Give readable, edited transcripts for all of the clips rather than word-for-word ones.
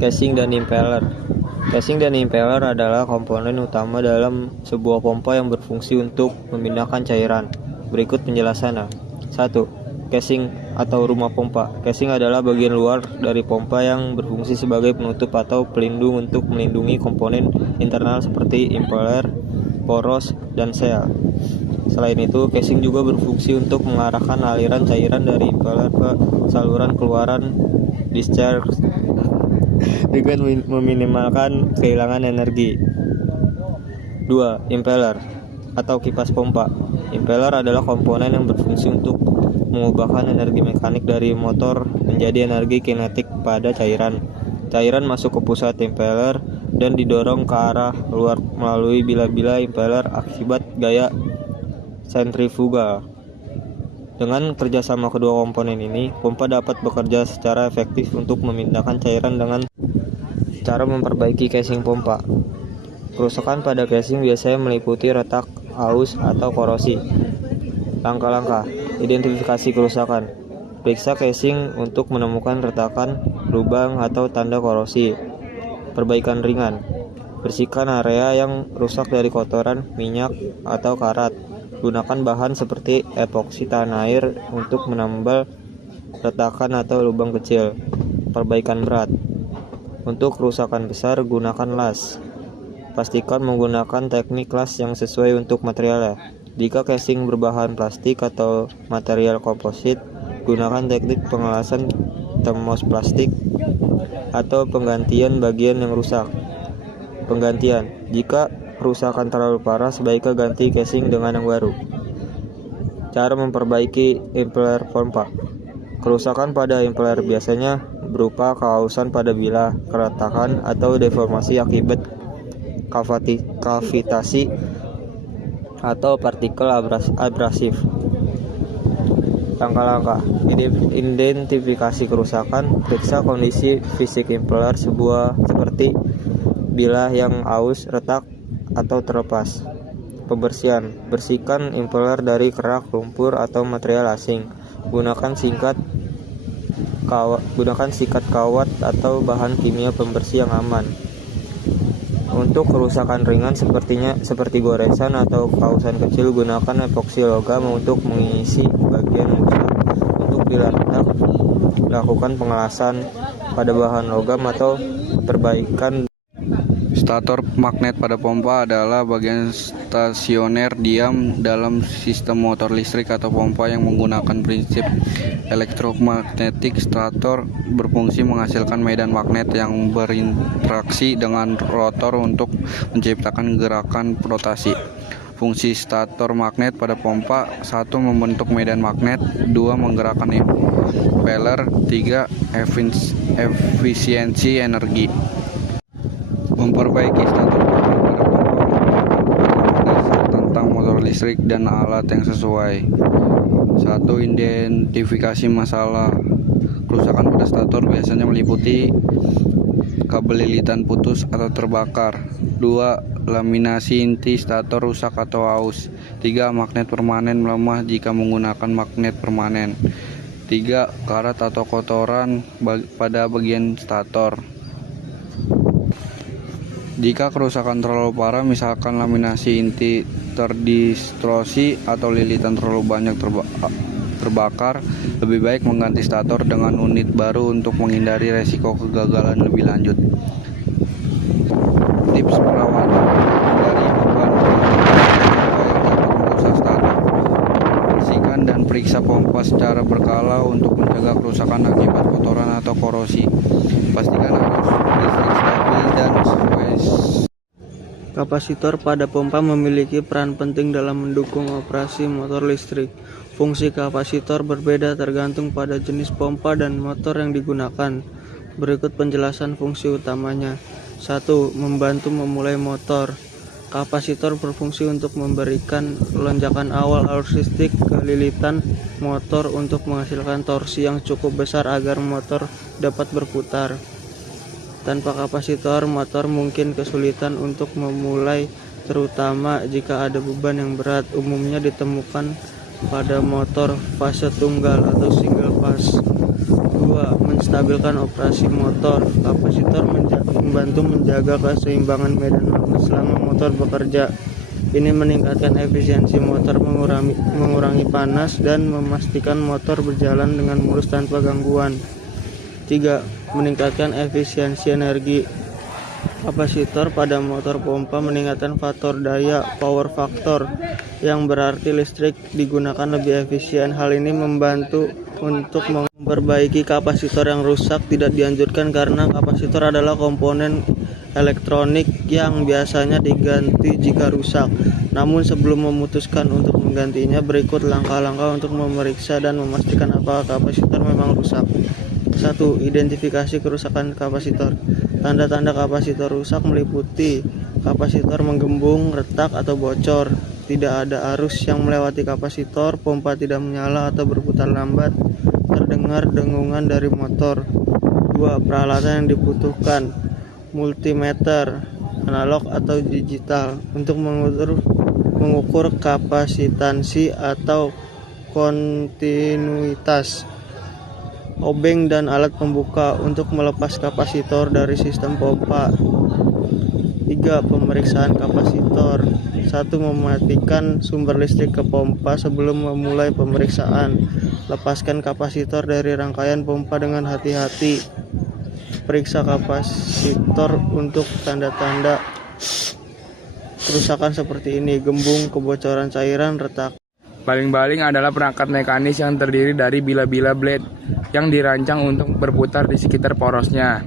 Casing dan impeller. Casing dan impeller adalah komponen utama dalam sebuah pompa yang berfungsi untuk memindahkan cairan. Berikut penjelasannya. 1. Casing atau rumah pompa. Casing adalah bagian luar dari pompa yang berfungsi sebagai penutup atau pelindung untuk melindungi komponen internal seperti impeller, poros, dan sel. Selain itu, casing juga berfungsi untuk mengarahkan aliran cairan dari impeller ke saluran keluaran discharge dengan meminimalkan kehilangan energi. 2. Impeller atau kipas pompa. Impeller adalah komponen yang berfungsi untuk mengubahkan energi mekanik dari motor menjadi energi kinetik pada cairan. Cairan masuk ke pusat impeller dan didorong ke arah luar melalui bila-bila impeller akibat gaya sentrifugal. Dengan kerjasama kedua komponen ini, pompa dapat bekerja secara efektif untuk memindahkan cairan dengan cara memperbaiki casing pompa. Kerusakan pada casing biasanya meliputi retak, aus, atau korosi. Langkah-langkah identifikasi kerusakan. Periksa casing untuk menemukan retakan, lubang, atau tanda korosi. Perbaikan ringan. Bersihkan area yang rusak dari kotoran, minyak, atau karat. Gunakan bahan seperti epoksi tahan air untuk menambal retakan atau lubang kecil. Perbaikan berat. Untuk kerusakan besar, gunakan las. Pastikan menggunakan teknik las yang sesuai untuk materialnya. Jika casing berbahan plastik atau material komposit, gunakan teknik pengelasan termoplastik atau penggantian bagian yang rusak. Penggantian. Jika kerusakan terlalu parah, sebaiknya ganti casing dengan yang baru. Cara memperbaiki impeller pompa. Kerusakan pada impeller biasanya berupa keausan pada bilah, keretakan, atau deformasi akibat kavitasi atau partikel abrasif. Langkah-langkah identifikasi kerusakan. Periksa kondisi fisik impeller seperti bilah yang aus, retak, atau terlepas. Pembersihan. Bersihkan impeller dari kerak, lumpur, atau material asing. Gunakan sikat kawat atau bahan kimia pembersih yang aman. Untuk kerusakan ringan seperti goresan atau kausan kecil, gunakan epoksi logam untuk mengisi bagian yang rusak. Untuk bila retak, lakukan pengelasan pada bahan logam atau perbaikan. Stator magnet pada pompa adalah bagian stasioner diam dalam sistem motor listrik atau pompa yang menggunakan prinsip elektromagnetik. Stator berfungsi menghasilkan medan magnet yang berinteraksi dengan rotor untuk menciptakan gerakan rotasi. Fungsi stator magnet pada pompa: 1. Membentuk medan magnet. 2. Menggerakkan impeller. 3. Efisiensi energi. Memperbaiki stator magnet pada pompa dasar tentang motor listrik dan alat yang sesuai. 1. Identifikasi masalah. Kerusakan pada stator biasanya meliputi kabel lilitan putus atau terbakar. 2. Laminasi inti stator rusak atau aus. 3. Magnet permanen melemah jika menggunakan magnet permanen. 3. Karat atau kotoran pada bagian stator. Jika kerusakan terlalu parah, misalkan laminasi inti terdistorsi atau lilitan terlalu banyak terbakar, lebih baik mengganti stator dengan unit baru untuk menghindari resiko kegagalan lebih lanjut. Tips perawatan dari beban yang dapat merusak stator. Bersihkan dan periksa pompa secara berkala untuk mencegah kerusakan akibat kotoran atau korosi. Pastikan arus listrik stabil dan sesuai. Kapasitor pada pompa memiliki peran penting dalam mendukung operasi motor listrik. Fungsi kapasitor berbeda tergantung pada jenis pompa dan motor yang digunakan. Berikut penjelasan fungsi utamanya. 1. Membantu memulai motor. Kapasitor berfungsi untuk memberikan lonjakan awal arus listrik ke lilitan motor untuk menghasilkan torsi yang cukup besar agar motor dapat berputar. Tanpa kapasitor, motor mungkin kesulitan untuk memulai, terutama jika ada beban yang berat. Umumnya ditemukan pada motor fase tunggal atau single phase. 2. menstabilkan operasi motor. Kapasitor membantu menjaga keseimbangan medan magnet selama motor bekerja. Ini meningkatkan efisiensi motor, mengurangi panas, dan memastikan motor berjalan dengan mulus tanpa gangguan. 3. Meningkatkan efisiensi energi. Kapasitor pada motor pompa meningkatkan faktor daya power factor, yang berarti listrik digunakan lebih efisien. Hal ini membantu untuk memperbaiki kapasitor yang rusak. Tidak dianjurkan karena kapasitor adalah komponen elektronik yang biasanya diganti jika rusak. Namun sebelum memutuskan untuk menggantinya, berikut langkah-langkah untuk memeriksa dan memastikan apakah kapasitor memang rusak. 1. Identifikasi kerusakan kapasitor. Tanda-tanda kapasitor rusak meliputi kapasitor menggembung, retak, atau bocor, tidak ada arus yang melewati kapasitor, pompa tidak menyala atau berputar lambat, terdengar dengungan dari motor. 2. Peralatan yang dibutuhkan. Multimeter, analog atau digital, untuk mengukur kapasitansi atau kontinuitas. Obeng dan alat pembuka untuk melepas kapasitor dari sistem pompa. 3. Pemeriksaan kapasitor. 1. Mematikan sumber listrik ke pompa sebelum memulai pemeriksaan. Lepaskan kapasitor dari rangkaian pompa dengan hati-hati. Periksa kapasitor untuk tanda-tanda kerusakan seperti ini: gembung, kebocoran cairan, retak. Baling-baling adalah perangkat mekanis yang terdiri dari bila-bila blade yang dirancang untuk berputar di sekitar porosnya.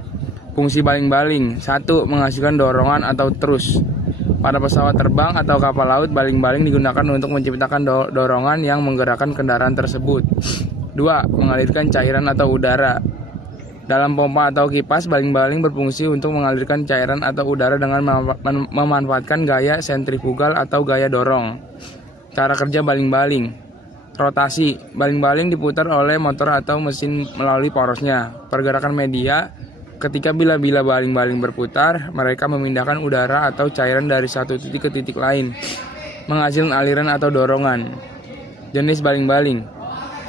Fungsi baling-baling: 1. Menghasilkan dorongan atau thrust. Pada pesawat terbang atau kapal laut, baling-baling digunakan untuk menciptakan dorongan yang menggerakkan kendaraan tersebut. 2. Mengalirkan cairan atau udara. Dalam pompa atau kipas, baling-baling berfungsi untuk mengalirkan cairan atau udara dengan memanfaatkan gaya sentrifugal atau gaya dorong. Cara kerja baling-baling: rotasi. Baling-baling diputar oleh motor atau mesin melalui porosnya. Pergerakan media: ketika bila-bila baling-baling berputar, mereka memindahkan udara atau cairan dari satu titik ke titik lain, menghasilkan aliran atau dorongan. Jenis baling-baling: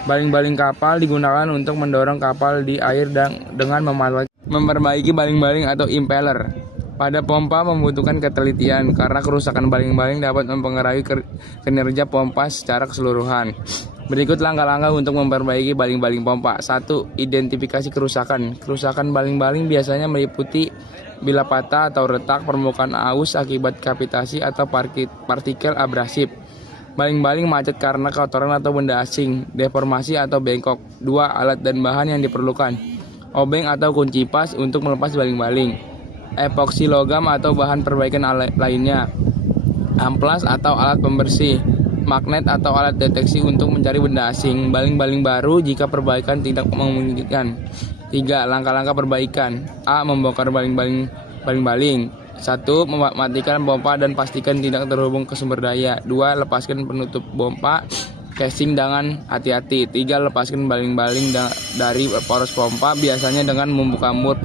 baling-baling kapal digunakan untuk mendorong kapal di air dengan memperbaiki baling-baling atau impeller. Pada pompa membutuhkan ketelitian karena kerusakan baling-baling dapat mempengaruhi kinerja pompa secara keseluruhan. Berikut langkah-langkah untuk memperbaiki baling-baling pompa. 1. Identifikasi kerusakan. Kerusakan baling-baling biasanya meliputi bila patah atau retak, permukaan aus akibat kavitasi atau partikel abrasif. Baling-baling macet karena kotoran atau benda asing, deformasi atau bengkok. 2. Alat dan bahan yang diperlukan. Obeng atau kunci pas untuk melepas baling-baling. Epoksi logam atau bahan perbaikan lainnya. Amplas atau alat pembersih. Magnet atau alat deteksi untuk mencari benda asing. Baling-baling baru jika perbaikan tidak memungkinkan. 3. Langkah-langkah perbaikan. A. Membongkar baling-baling. 1. Mematikan pompa dan pastikan tidak terhubung ke sumber daya. 2. Lepaskan penutup pompa casing dengan hati-hati. 3. Lepaskan baling-baling dari poros pompa, biasanya dengan membuka mur